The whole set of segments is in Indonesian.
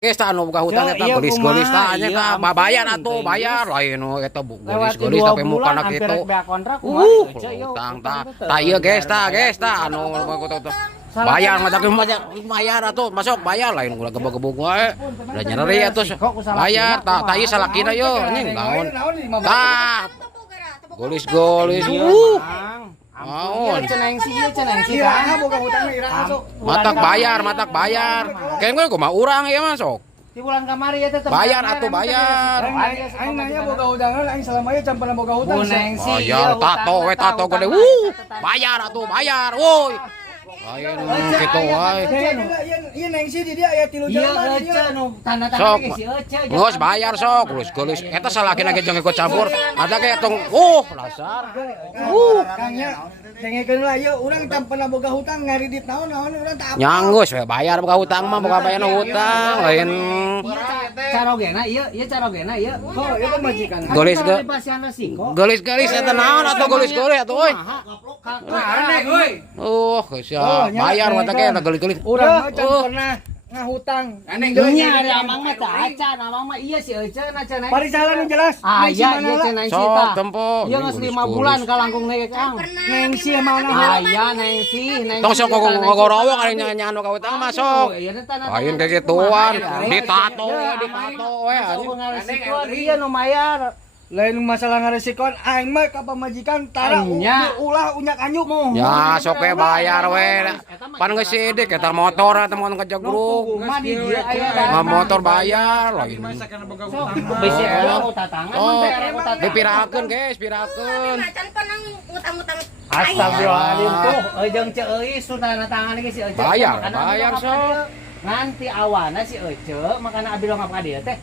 Geus tah anu boga hutang eta gelis-gelis tah nya tah bayar atuh bayar lain eta gelis-gelis tapi mukana kitu. Hutang tah. Tah ieu geus tah anu bayar bayar atuh masuk bayar lain ulah gebeg-gebeg wae. Da nyeri atuh bayar tah ieu salakina yeuh anjing naon. Tah gelis-gelis ceneng sih matak bayar kayaknya kumaha urang ieu mah sok di bulan kamari ya tetep bayar atuh bayar aing nanya boga hutangan aing selama ieu can pernah boga hutang bayar tato gede bayar atuh bayar woi lain kitu wae ieu neng si di dia aya 3 jelema di dieu tanda tangan ge si Ece geus bayar sok gelis-gelis eta salakina ge jeung ikut campur ada ge tong lasar kangnya dengekeun lah ieu urang can pernah boga hutang ngaridit naon urang teu apa nyanggeus we bayar boga hutang mah boga bayar hutang lain carogena ieu carogena ieu oh ieu majikan gelis eta naon atuh gelis-gelis atuh euy bayar mata ge eta gelis-gelis urang mah can pernah ngahutang nya ada amang mah teu acan amang mah ieu si Ece na cenah parisalan jelas aya ieu cenah si sok tah tempo ieu geus 5 bulan ka langkung neuk kang neng si mana aya neng si tong sok ngogorowo kali nyanyi anu ka utang masuk lain kayak gituan ditato we ieu nu mayar lain masalah ngaresikoan aing mah ka pamajikan tara ulah unyak anyuk ya sok we bayar we pan geus sidik eta motor eta mun kejegruk motor bayar lain bisi elo tatangan dipirakeun guys pirakeun macan pernah ngutang-ngutang astagfirullahaladzim tuh jeung Ceu Euis tanda tangan ge si Ece bayar sok nganti awana si Ece makana abi dongap ka dieu teh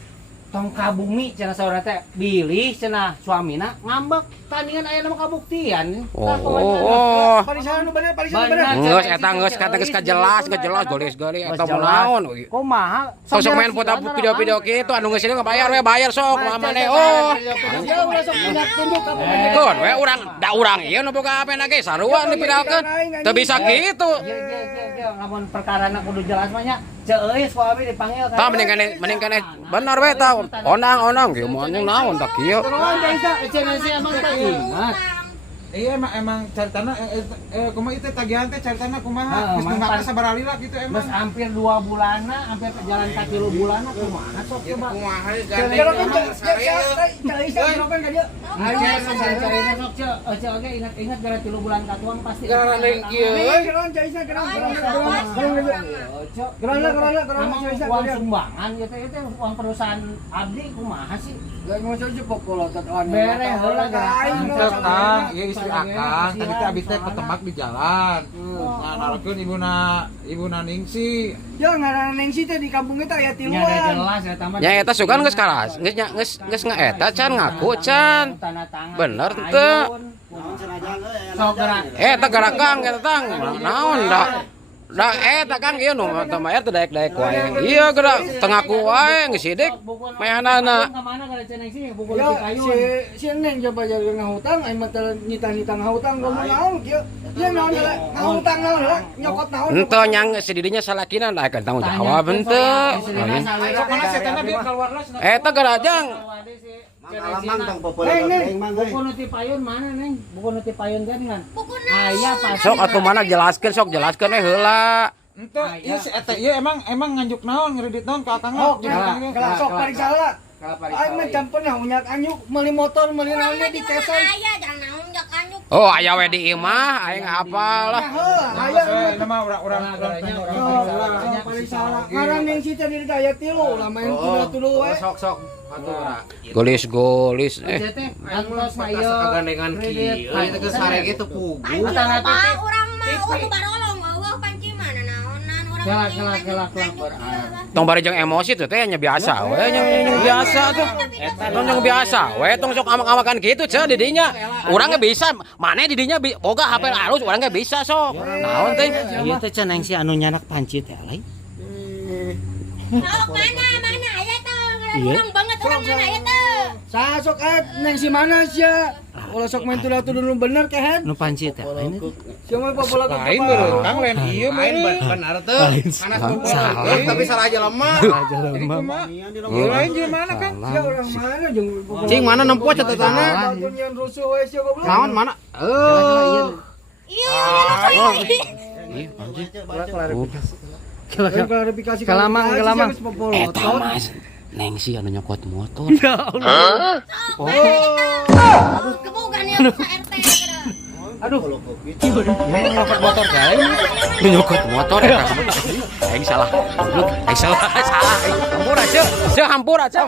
tong kabumi cenah saudara teh bilih cenah suamina ngambek tandingan aya nama kabuktian parisalan nu bener geus eta geus kata geus kajelas gelis-gelis eta naon kumaha sok main foto video-video kitu anu geus ieu bayar we bayar sok mamane ya ulah sok tunjuk ka pamajikan we urang ieu nu boga apena ge sarua dipirakeun teu bisa kitu lamun perkarana kudu jelas mah nya Ceu Euis ku abi dipanggil tah mending kana bener we tah onang kieu mah naon tah kieu cenah si emang teh ingat iya emang caritana kumaha itu tagihan teh caritana kumaha geus nunggak sabaraha lila gitu emang geus hampir 2 bulanna hampir jalan ka 3 bulanna kumaha sok coba kumaha Ece oge ingat gara 3 bulan ka tuang pasti gara neng kieu uang sumbangan gitu itu uang perusahaan abdi kumaha sih bere heula Kang, ieu istri Akang, tadi teh abi teh petembak di jalan. Nah, narokeun ibuna Ningsi. ya ngaranna neng si teh di kampung eta aya 3 nya jelas eta mah nya eta sugan geus karas geus ngaeta can ngaku can bener teu sok gerak eta garakang eta tang naon da eta kang ieu nu bayar teu daek-daek wae ieu geura teu ngaku wae geus sidik mayanana kemana gara cenah sih bubul ya Cipayun si neng coba jaga ngahutang aing mah nyita ngahutang gomo naon kieu ya naon ngahutang naon nyokot naon henteu nyang sididinya salakina da akan tanggung jawab henteu Mana setana bieu kaluarna eta geura jang buku nu ti payun mana neng buku nu ti payun kan aya pas sok atuh mana jelaskeun heula Ente, ieu emang nganjuk naon ngredit naon ka Akang oh kalau sok parisalah aing mah can pernah unyak anyuk meuli motor meuli naon di kesan aya jangan naon jak anyuk oh aya we di imah aing hafal lah aya nama urang parisalah ngaran neng si teh di aya 3 lah main tuduh we sok golis antos ayo kagandengan kieu eta geus sare ge teu pugu urang mah kudu barolong eueuh panci mana naonan urang kelak tong bari jeung emosi teh nya biasa we nya biasa tuh tong biasa we tong sok amak-amakan kitu ce didinya urang ge bisa maneh didinya boga HP alus urang ge bisa sok naon teh ieu teh cenah si anu nyanak panci teh lain mana aya teh urang banget urang mana aya teh Sasok neng si mana sia Kalau sok main tulah dulu bener kehet. Nu panci teh. Siapa popola Lain bereutang lain ieu mah. Benar tuh. Anak Salah. tapi salah aja lemah. Jadi kumaha? Lain jeung mana kan? Sia orang mana jeung Cing mana nempo catatanna? Yang rusuh we sia goblok. Naon mana? Iya, Klarifikasi Kelamang. Eta mas neng si anu nyokot motor. kebukan ya sa RT. Aduh. Nyokot motor kae. Nyokot motor eta. Aing salah. Goblok. Aing salah. Hampura ce. Ce hampura ce.